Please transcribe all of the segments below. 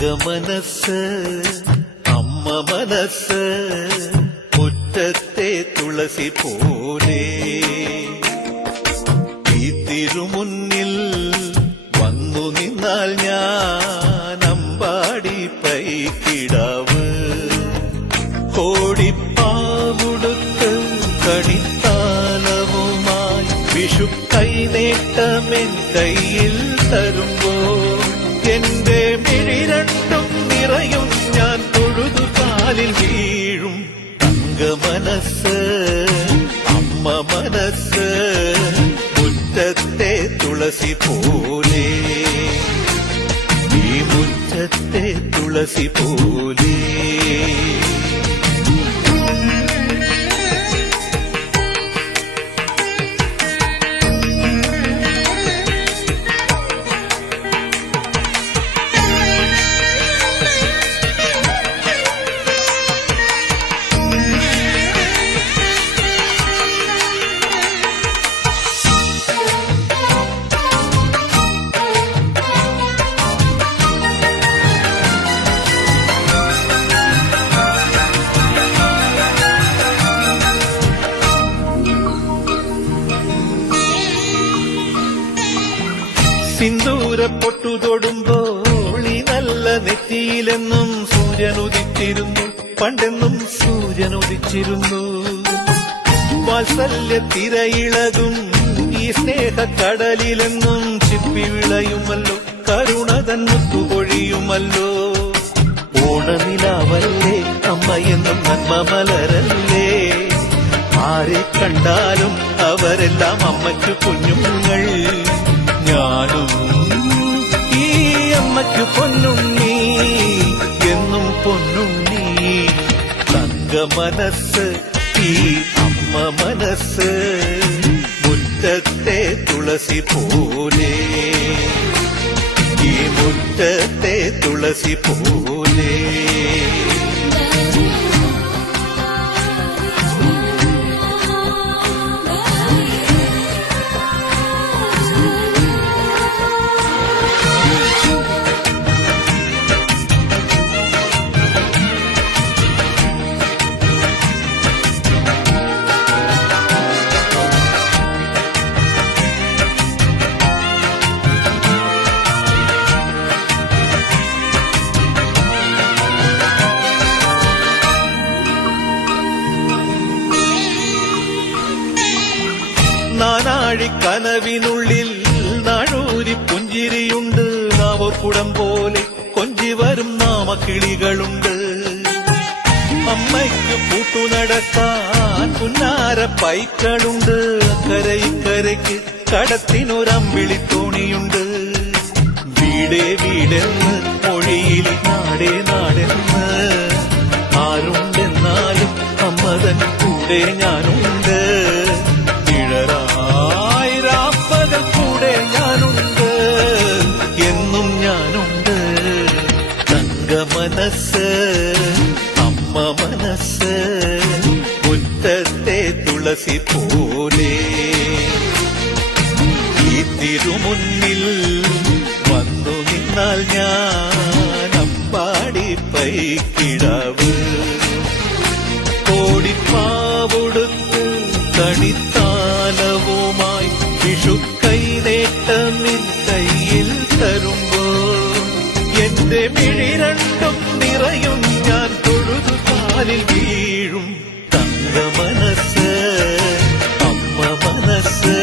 മനസ്സ് അമ്മ മനസ്സ് മുറ്റത്തെ തുളസി പോലെ ഈ തിരുമുന്നിൽ വന്നു നിന്നാൽ ഞാൻ അമ്പാടി പൈക്കിടാവ് കോടിപ്പാവുടുത്ത് കണിത്താലവുമായി വിഷു കൈനേട്ടമെൻ കയ്യിൽ തരുമ്പോൾ എന്റെ മിഴി രണ്ടും നിറയും ഞാൻ തൊഴുതു കാലിൽ വീഴും തങ്ക മനസ്സ് അമ്മ മനസ്സ് മുറ്റത്തെ തുളസി പോലെ ഈ മുറ്റത്തെ തുളസി പോലെ സിന്ദൂര പൊട്ടു തൊടുമ്പോൾ ഈ നല്ല നെറ്റിയിലെന്നും സൂര്യനുദിച്ചിരുന്നു പണ്ടെന്നും സൂര്യനുദിച്ചിരുന്നു വാത്സല്യ തിരയിളകും ഈ സ്നേഹക്കടലിലെന്നും ചിപ്പി വിളയുമല്ലോ കരുണ തന്നുപൊഴിയുമല്ലോ ഓണനിലാവല്ലേ അമ്മയെന്നും നന്മ മലരല്ലേ ആരെ കണ്ടാലും അവരെല്ലാം അമ്മയ്ക്കു കുഞ്ഞുങ്ങൾ ഞാനും ഈ അമ്മയ്ക്കു പൊന്നുണ്ണി എന്നും പൊന്നുണ്ണി തങ്ക മനസ്സ് ഈ അമ്മ മനസ്സ് മുറ്റത്തെ തുളസി പോലെ ഈ മുറ്റത്തെ തുളസി പോലെ നാനാഴിക്കനവിനുള്ളിൽ നാഴൂരി പുഞ്ചിരിയുണ്ട് നാവക്കുടം പോലെ കൊഞ്ചി വരും നാമക്കിളികളുണ്ട് അമ്മയ്ക്ക് കൂട്ടുനടക്കാൻ പുന്നാര പൈക്കളുണ്ട് കരയിക്കരയ്ക്ക് കടത്തിനൊരമ്പിളിത്തോണിയുണ്ട് വീടേ വീടെന്ന് മൊഴിയിൽ നാടേ നാടെന്ന് ആരുണ്ടെന്നാലും അമ്മതൻ കൂടെ ഞാനുണ്ട് ആയിരാപ്പകൽ കൂടെ ഞാനുണ്ട് എന്നും ഞാനുണ്ട് തങ്ക മനസ്സ് അമ്മ മനസ്സ് മുറ്റത്തെ തുളസി പോലെ ഈ തിരുമുന്നിൽ വന്നു നിന്നാൽ ഞാൻ അമ്പാടി പൈക്കിടാവ് കോടിപ്പാവുടുത്ത് കണിത്താലവുമായി വിഷു കൈനേട്ടമിൻ കയ്യിൽ തരുമ്പോൾ എന്റെ മിഴി രണ്ടും നിറയും ഞാൻ തൊഴുതു കാലിൽ വീഴും തങ്ക മനസ്സ് അമ്മ മനസ്സ്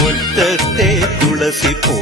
മുറ്റത്തെ തുളസി പോ